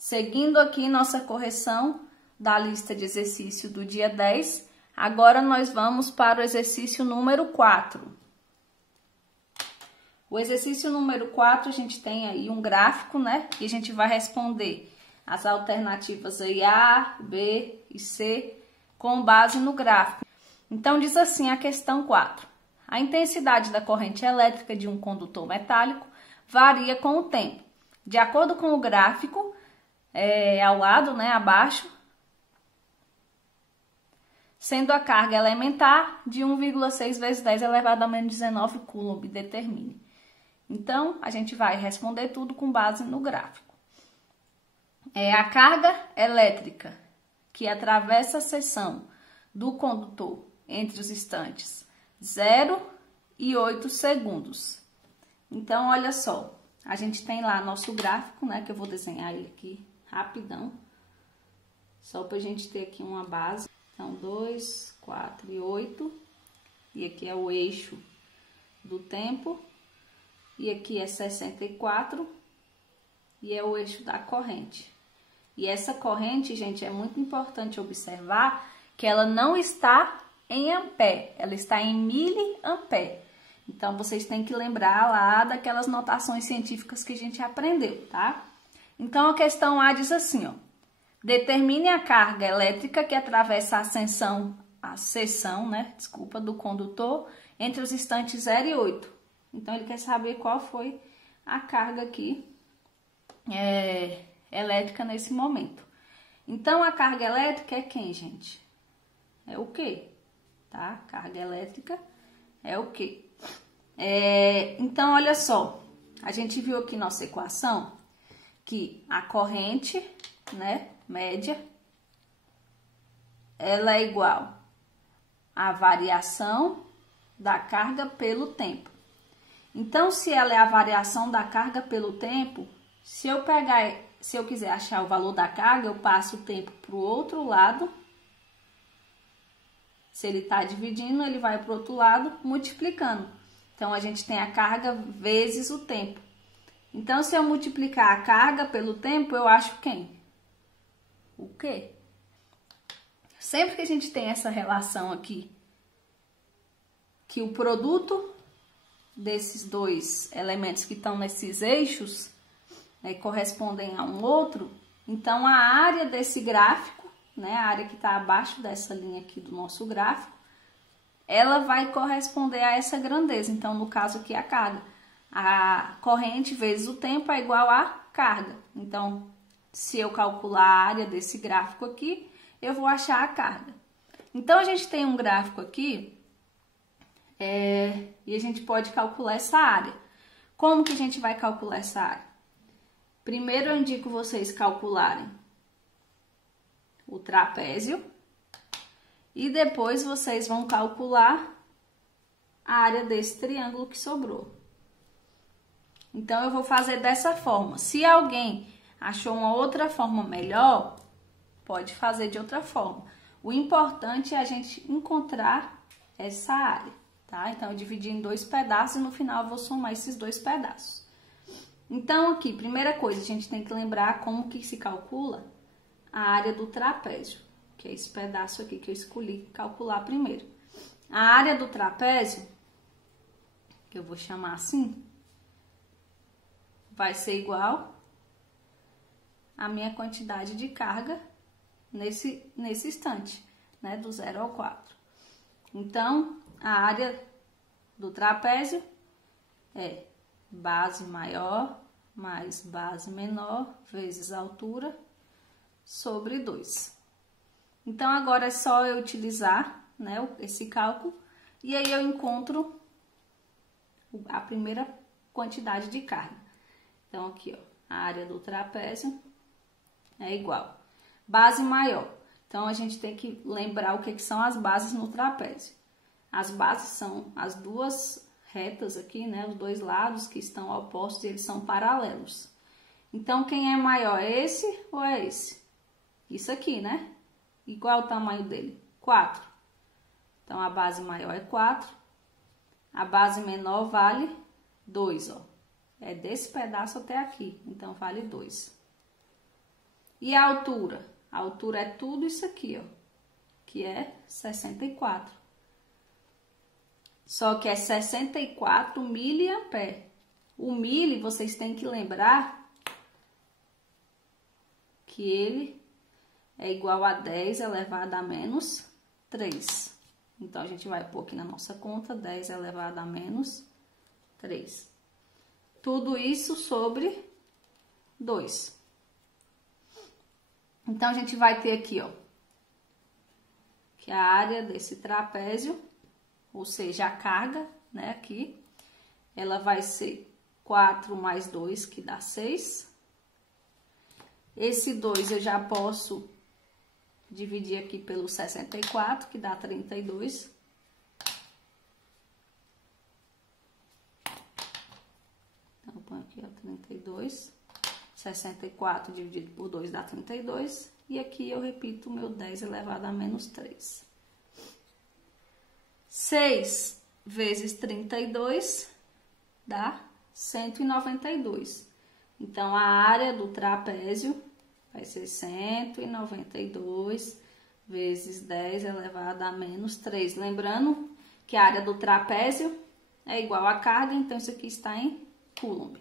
Seguindo aqui nossa correção da lista de exercício do dia 10, agora nós vamos para o exercício número 4. O exercício número 4, a gente tem aí um gráfico, né? E a gente vai responder as alternativas aí A, B e C com base no gráfico. Então, diz assim a questão 4. A intensidade da corrente elétrica de um condutor metálico varia com o tempo. De acordo com o gráfico, ao lado, né, abaixo, sendo a carga elementar de 1,6 vezes 10 elevado a menos 19 coulomb, determine. Então, a gente vai responder tudo com base no gráfico. A carga elétrica que atravessa a seção do condutor entre os instantes 0 e 8 segundos. Então, olha só, a gente tem lá nosso gráfico, né, que eu vou desenhar ele aqui rapidão, só pra gente ter aqui uma base. Então, 2, 4 e 8, e aqui é o eixo do tempo, e aqui é 64, e é o eixo da corrente. E essa corrente, gente, é muito importante observar que ela não está em ampere, ela está em miliampere. Então, vocês têm que lembrar lá daquelas notações científicas que a gente aprendeu, tá? Então, a questão A diz assim, ó. Determine a carga elétrica que atravessa a seção, né, do condutor entre os instantes 0 e 8. Então, ele quer saber qual foi a carga aqui elétrica nesse momento. Então, a carga elétrica é quem, gente? É o quê? Tá? Carga elétrica é o quê? Então, olha só. A gente viu aqui nossa equação que a corrente, né, média, ela é igual à variação da carga pelo tempo. Então, se ela é a variação da carga pelo tempo, se eu quiser achar o valor da carga, eu passo o tempo para o outro lado. Se ele está dividindo, ele vai para o outro lado, multiplicando. Então, a gente tem a carga vezes o tempo. Então, se eu multiplicar a carga pelo tempo, eu acho quem? O quê? Sempre que a gente tem essa relação aqui, que o produto desses dois elementos que estão nesses eixos, né, correspondem a um outro, então a área desse gráfico, né, a área que está abaixo dessa linha aqui do nosso gráfico, ela vai corresponder a essa grandeza. Então, no caso aqui, a carga. A corrente vezes o tempo é igual a carga. Então, se eu calcular a área desse gráfico aqui, eu vou achar a carga. Então, a gente tem um gráfico aqui e a gente pode calcular essa área. Como que a gente vai calcular essa área? Primeiro, eu indico vocês calcularem o trapézio e depois vocês vão calcular a área desse triângulo que sobrou. Então, eu vou fazer dessa forma. Se alguém achou uma outra forma melhor, pode fazer de outra forma. O importante é a gente encontrar essa área, tá? Então, eu dividi em 2 pedaços e no final eu vou somar esses 2 pedaços. Então, aqui, primeira coisa, a gente tem que lembrar como que se calcula a área do trapézio, que é esse pedaço aqui que eu escolhi calcular primeiro. A área do trapézio, que eu vou chamar assim, vai ser igual a minha quantidade de carga nesse instante, né, do 0 ao 4. Então, a área do trapézio é base maior mais base menor vezes a altura sobre 2. Então, agora é só eu utilizar, né, esse cálculo e aí eu encontro a primeira quantidade de carga. Então, aqui, ó, a área do trapézio é igual. Base maior. Então, a gente tem que lembrar o que são as bases no trapézio. As bases são as duas retas aqui, né? Os dois lados que estão opostos, eles são paralelos. Então, quem é maior, é esse ou é esse? Isso aqui, né? E qual é o tamanho dele? 4. Então, a base maior é 4. A base menor vale 2, ó. É desse pedaço até aqui, então vale 2. E a altura? A altura é tudo isso aqui, ó, que é 64. Só que é 64 miliampere. O mili, vocês têm que lembrar que ele é igual a 10 elevado a menos 3. Então, a gente vai pôr aqui na nossa conta 10 elevado a menos 3. Tudo isso sobre 2. Então, a gente vai ter aqui, ó, que a área desse trapézio, ou seja, a carga, né, aqui, ela vai ser 4 mais 2, que dá 6. Esse 2 eu já posso dividir aqui pelo 64, que dá 32. Então, eu ponho aqui, ó, 32. 64 dividido por 2 dá 32. E aqui eu repito o meu 10 elevado a menos 3. 6 vezes 32 dá 192. Então, a área do trapézio vai ser 192 vezes 10 elevado a menos 3. Lembrando que a área do trapézio é igual à carga, então isso aqui está em coulomb.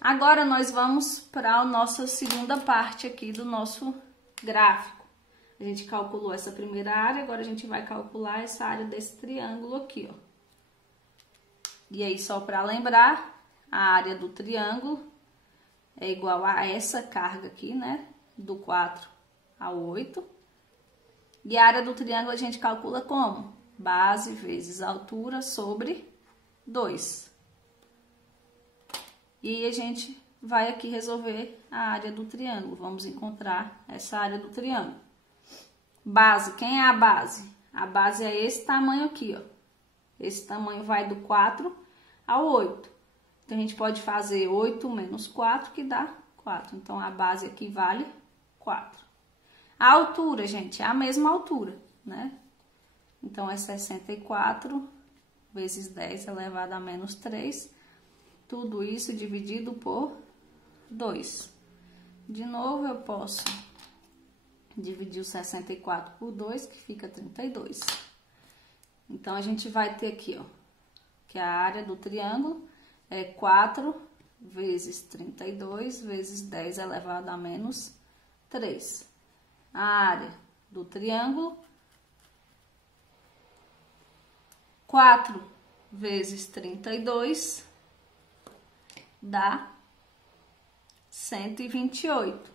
Agora, nós vamos para a nossa segunda parte aqui do nosso gráfico. A gente calculou essa primeira área, agora a gente vai calcular essa área desse triângulo aqui, ó. E aí, só para lembrar, a área do triângulo é igual a essa carga aqui, né? Do 4 ao 8. E a área do triângulo a gente calcula como? Base vezes altura sobre 2. E a gente vai aqui resolver a área do triângulo. Vamos encontrar essa área do triângulo. Base, quem é a base? A base é esse tamanho aqui, ó. Esse tamanho vai do 4 ao 8. Então, a gente pode fazer 8 menos 4, que dá 4. Então, a base aqui vale 4. A altura, gente, é a mesma altura, né? Então, é 64 vezes 10 elevado a menos 3. Tudo isso dividido por 2. De novo, eu posso dividir o 64 por 2, que fica 32. Então, a gente vai ter aqui, ó, que a área do triângulo é 4 vezes 32 vezes 10 elevado a menos 3. A área do triângulo, 4 vezes 32 dá 128.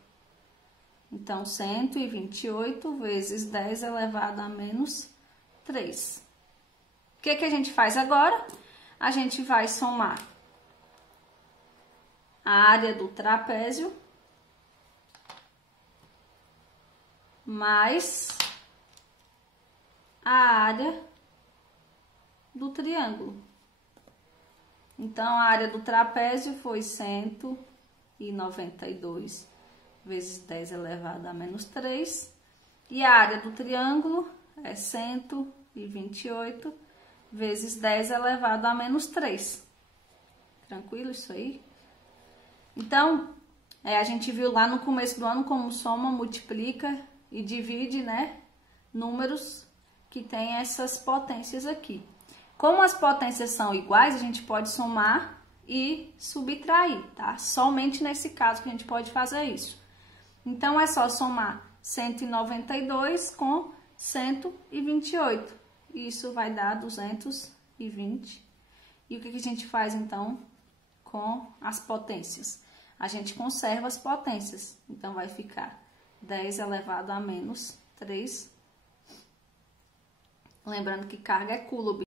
Então, 128 vezes 10 elevado a menos 3. O que que a gente faz agora? A gente vai somar a área do trapézio mais a área do triângulo. Então, a área do trapézio foi 192 vezes 10 elevado a menos 3. E a área do triângulo é 128 vezes 10 elevado a menos 3. Tranquilo isso aí? Então, a gente viu lá no começo do ano como soma, multiplica e divide, né, números que tem essas potências aqui. Como as potências são iguais, a gente pode somar e subtrair, tá? Somente nesse caso que a gente pode fazer isso. Então, é só somar 192 com 128. Isso vai dar 220. E o que a gente faz, então, com as potências? A gente conserva as potências. Então, vai ficar 10 elevado a menos 3. Lembrando que carga é coulomb.